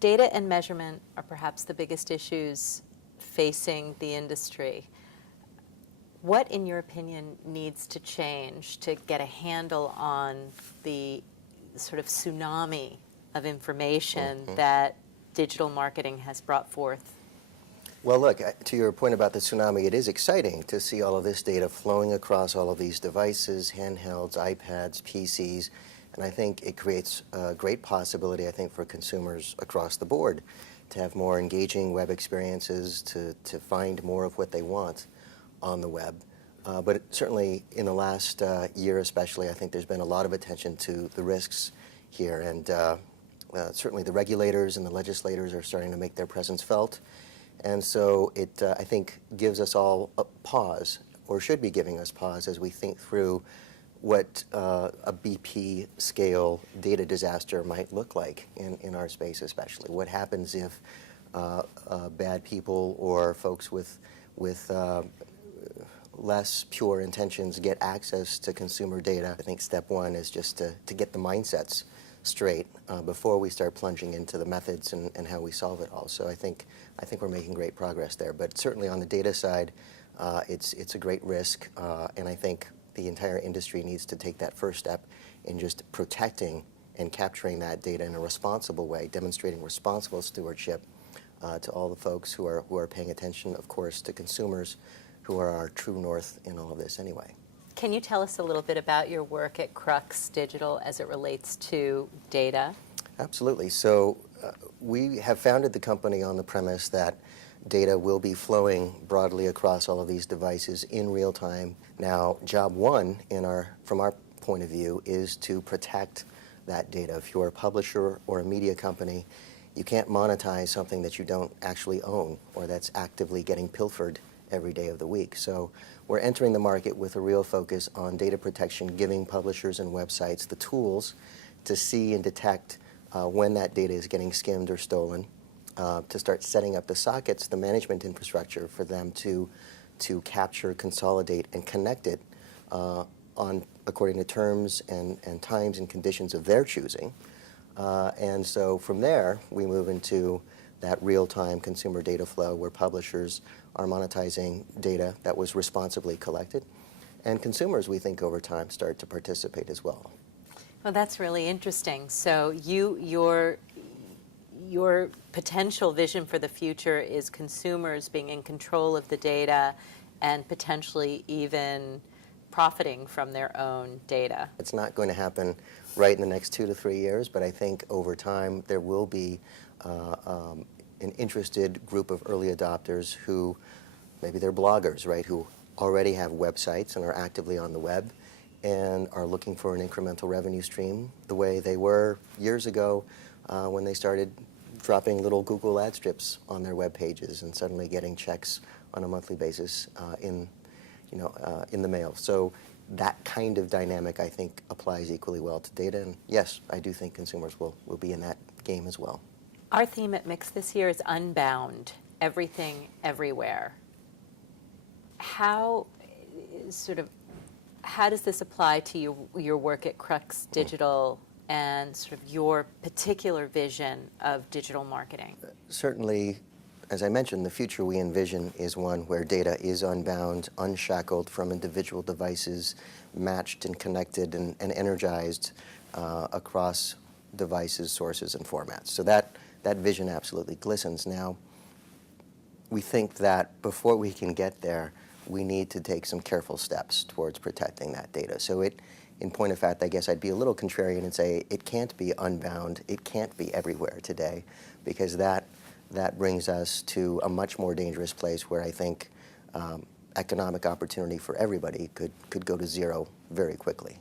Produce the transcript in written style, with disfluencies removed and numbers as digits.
Data and measurement are perhaps the biggest issues facing the industry. What, in your opinion, needs to change to get a handle on the sort of tsunami of information that digital marketing has brought forth? Well, look, to your point about the tsunami, it is exciting to see all of this data flowing across all of these devices, handhelds, iPads, PCs, and I think it creates a great possibility, I think, for consumers across the board to have more engaging web experiences, to find more of what they want on the web. But certainly in the last year especially, I think there's been a lot of attention to the risks here, and certainly the regulators and the legislators are starting to make their presence felt. And so it, I think, gives us all a pause, or should be giving us pause, as we think through what a BP-scale data disaster might look like in our space especially. What happens if bad people or folks with less pure intentions get access to consumer data? I think step one is just to get the mindsets straight before we start plunging into the methods and how we solve it all. So I think we're making great progress there. But certainly on the data side, it's a great risk, and I think the entire industry needs to take that first step in just protecting and capturing that data in a responsible way, demonstrating responsible stewardship to all the folks who are paying attention, of course, to consumers who are our true north in all of this anyway. Can you tell us a little bit about your work at Kruz Digital as it relates to data? Absolutely. So we have founded the company on the premise that data will be flowing broadly across all of these devices in real time. Now, job one from our point of view is to protect that data. If you're a publisher or a media company, you can't monetize something that you don't actually own or that's actively getting pilfered every day of the week. So we're entering the market with a real focus on data protection, giving publishers and websites the tools to see and detect when that data is getting skimmed or stolen, to start setting up the sockets, the management infrastructure for them to capture, consolidate, and connect it according to terms and times and conditions of their choosing. And so from there, we move into that real-time consumer data flow where publishers are monetizing data that was responsibly collected. And consumers, we think, over time start to participate as well. Well, that's really interesting. So your potential vision for the future is consumers being in control of the data and potentially even profiting from their own data. It's not going to happen right in the next 2 to 3 years, but I think over time there will be an interested group of early adopters who, maybe they're bloggers, right, who already have websites and are actively on the web and are looking for an incremental revenue stream the way they were years ago when they started dropping little Google ad strips on their web pages and suddenly getting checks on a monthly basis in the mail. So that kind of dynamic, I think, applies equally well to data. And yes, I do think consumers will be in that game as well. Our theme at MIXX this year is Unbound, everything, everywhere. How does this apply to your work at Kruz Digital and sort of your particular vision of digital marketing? Certainly, as I mentioned, the future we envision is one where data is unbound, unshackled from individual devices, matched and connected and energized across devices, sources, and formats. So that vision absolutely glistens. Now, we think that before we can get there, we need to take some careful steps towards protecting that data. So in point of fact, I guess I'd be a little contrarian and say it can't be unbound, it can't be everywhere today, because that brings us to a much more dangerous place where I think economic opportunity for everybody could go to zero very quickly.